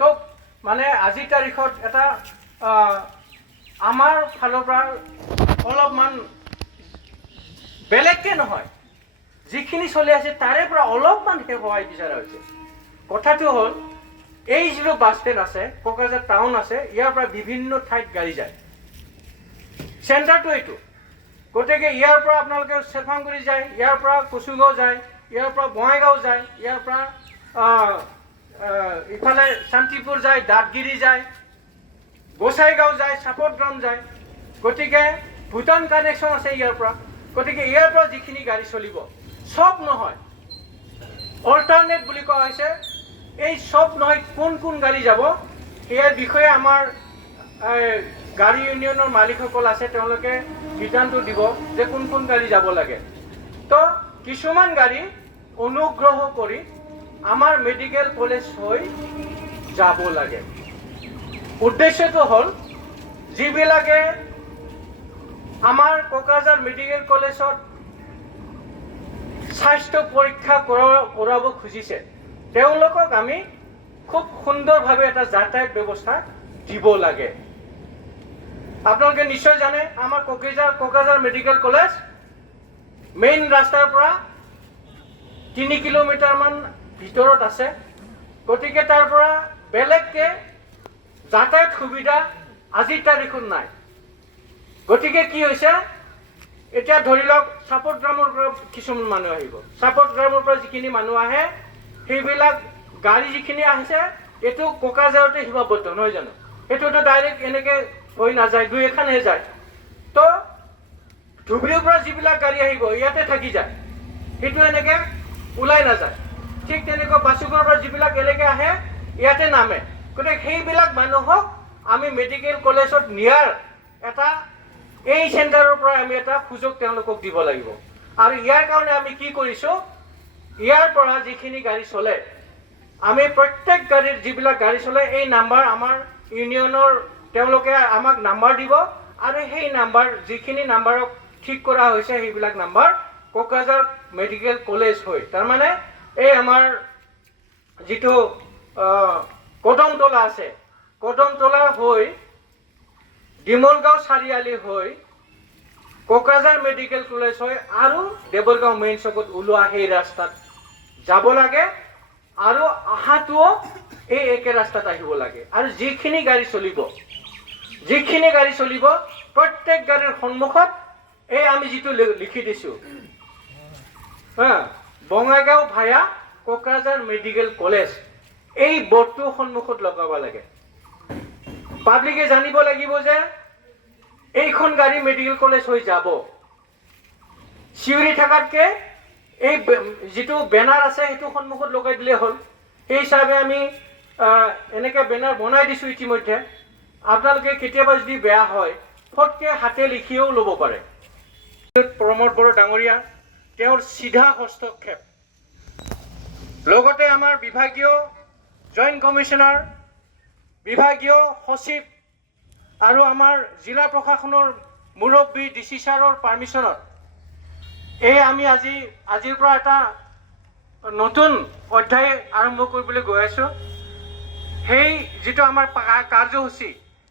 তো মানে আজিৰ তাৰিখত এটা আমাৰ ফালৰ পৰা অলপমান বেলেগকে নহয়, যিখিনি চলি আছে তাৰে পৰা অলপমান সহায় বিচৰা হৈছে। কথাটো হ'ল এই যিটো বাছ ষ্টেণ্ড আছে, কোকৰাঝাৰ টাউন আছে, ইয়াৰ পৰা বিভিন্ন ঠাইত গাড়ী যায়। চেণ্টাৰটো এইটো, গতিকে ইয়াৰ পৰা আপোনালোকে চেৰফাংগুৰি যায়, ইয়াৰ পৰা কচুগাঁও যায়, ইয়াৰ পৰা বঙাইগাঁও যায়, ইয়াৰ পৰা ইফালে শান্তিপুৰ যায়, দাঁতগিৰি যায়, গোসাইগাঁও যায়, চাপৰগ্ৰাম যায়। গতিকে ভূটান কানেকশ্যন আছে ইয়াৰ পৰা। গতিকে ইয়াৰ পৰা যিখিনি গাড়ী চলিব, চব নহয়, অল্টাৰনেট বুলি কোৱা হৈছে। এই চব নহয়, কোন কোন গাড়ী যাব ইয়াৰ বিষয়ে আমাৰ গাড়ী ইউনিয়নৰ মালিকসকল আছে, তেওঁলোকে বিধানটো দিব যে কোন কোন গাড়ী যাব লাগে। তো কিছুমান গাড়ী অনুগ্ৰহ কৰি আমাৰ মেডিকেল কলেজ হৈ যাব লাগে। উদ্দেশ্যটো হ'ল যিবিলাকে আমাৰ কোকৰাঝাৰ মেডিকেল কলেজত স্বাস্থ্য পৰীক্ষা কৰাব খুজিছে, তেওঁলোকক আমি খুব সুন্দৰভাৱে এটা যাতায়াত ব্যৱস্থা দিব লাগে। আপোনালোকে নিশ্চয় জানে আমাৰ কোকৰাঝাৰ মেডিকেল কলেজ মেইন ৰাস্তাৰ পৰা 3 কিলোমিটাৰমান ভিতৰত আছে। গতিকে তাৰ পৰা বেলেগকে যাতায়াত সুবিধা আজিৰ তাৰিখত নাই। গতিকে কি হৈছে, এতিয়া ধৰি লওক চাপৰগ্ৰামৰ পৰা কিছুমান মানুহ আহিব, চাপৰগ্ৰামৰ পৰা যিখিনি মানুহ আহে সেইবিলাক গাড়ী যিখিনি আহিছে এইটো কোকৰাঝাৰতে সীমাবদ্ধ নহয় জানো? এইটোতো ডাইৰেক্ট এনেকৈ হৈ নাযায়, 2-এখনহে যায়। তো ধুবুৰীৰ পৰা যিবিলাক গাড়ী আহিব ইয়াতে থাকি যায়, সেইটো এনেকৈ ওলাই নাযায়। ঠিক তেনেকৈ বাসুগাঁৱৰ পৰা যিবিলাক এনেকৈ আহে ইয়াতে নামে। গতিকে সেইবিলাক মানুহক আমি মেডিকেল কলেজত নিয়াৰ এটা এই চেণ্টাৰৰ পৰা আমি এটা সুযোগ তেওঁলোকক দিব লাগিব। আৰু ইয়াৰ কাৰণে আমি কি কৰিছোঁ, ইয়াৰ পৰা যিখিনি গাড়ী চলে আমি প্ৰত্যেক গাড়ীৰ যিবিলাক গাড়ী চলে এই নাম্বাৰ আমাৰ ইউনিয়নৰ তেওঁলোকে আমাক নাম্বাৰ দিব, আৰু সেই নাম্বাৰ যিখিনি নাম্বাৰক ঠিক কৰা হৈছে সেইবিলাক নাম্বাৰ কোকৰাঝাৰ মেডিকেল কলেজ হৈ, তাৰমানে এই আমাৰ যিটো কদমতলা আছে, কদমতলা হৈ ডিমলগাঁও চাৰিআলি হৈ কোকৰাঝাৰ মেডিকেল কলেজ হৈ আৰু দেৱৰগাঁও মেইন চকত ওলোৱা সেই ৰাস্তাত যাব লাগে, আৰু অহাটোও এই একে ৰাস্তাত আহিব লাগে। আৰু যিখিনি গাড়ী চলিব প্ৰত্যেক গাড়ীৰ সন্মুখত এই আমি যিটো লিখি দিছোঁ Bongaigaon via Kokrajhar medical college, এই বৰ্ডটো সন্মুখত লগাব লাগে। পাব্লিকে জানিব লাগিব যে এইখন গাড়ী মেডিকেল কলেজ হৈ যাব। চিঞৰি থকাতকৈ এই যিটো বেনাৰ আছে সেইটো সন্মুখত লগাই দিলে হ'ল। সেই হিচাপে আমি এনেকৈ বেনাৰ বনাই দিছোঁ ইতিমধ্যে। আপোনালোকে কেতিয়াবা যদি বেয়া হয় ফটকৈ হাতে লিখিও ল'ব পাৰে। প্ৰমোদ বড়ো ডাঙৰীয়া তেওঁৰ চিধা হস্তক্ষেপ, লগতে আমাৰ বিভাগীয় জইণ্ট কমিশ্যনাৰ, বিভাগীয় সচিব আৰু আমাৰ জিলা প্ৰশাসনৰ মুৰব্বী DC ছাৰৰ পাৰ্মিশ্যনত এই আমি আজিৰ পৰা এটা নতুন অধ্যায় আৰম্ভ কৰিবলৈ গৈ আছোঁ। সেই যিটো আমাৰ কাৰ্যসূচী,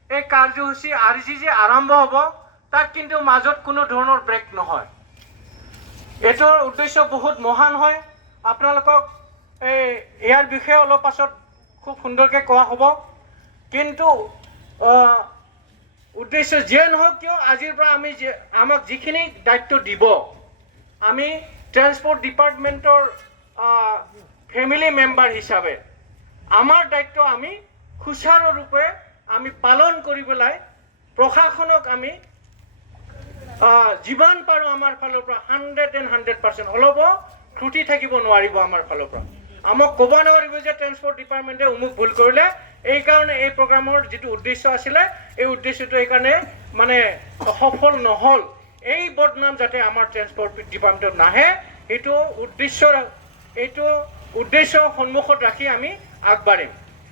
এই কাৰ্যসূচী আজি যে আৰম্ভ হ'ব তাত কিন্তু মাজত কোনো ধৰণৰ ব্ৰেক নহয়। এইটোৰ উদ্দেশ্য বহুত মহান হয়। আপোনালোকক ইয়াৰ বিষয়ে অলপ পাছত খুব সুন্দৰকৈ কোৱা হ'ব। কিন্তু উদ্দেশ্য যিয়ে নহওক কিয় আজিৰ পৰা আমাক যিখিনি দায়িত্ব দিব, আমি ট্ৰেন্সপৰ্ট ডিপাৰ্টমেণ্টৰ ফেমিলি মেম্বাৰ হিচাপে আমাৰ দায়িত্ব আমি সুচাৰুৰূপে আমি পালন কৰি পেলাই প্ৰশাসনক আমি যিমান পাৰোঁ আমাৰ ফালৰ পৰা 100% অলপো ত্ৰুটি থাকিব নোৱাৰিব। আমাৰ ফালৰ পৰা আমাক ক'ব নোৱাৰিব যে ট্ৰেন্সপৰ্ট ডিপাৰ্টমেণ্টে অমুক ভুল কৰিলে। এইকাৰণে এই প্ৰগ্ৰামৰ যিটো উদ্দেশ্য আছিলে এই উদ্দেশ্যটো এইকাৰণে মানে সফল নহ'ল। এই বদনাম যাতে আমাৰ ট্ৰেন্সপৰ্ট ডিপাৰ্টমেণ্টত নাহে এইটো উদ্দেশ্য সন্মুখত ৰাখি আমি আগবাঢ়িম।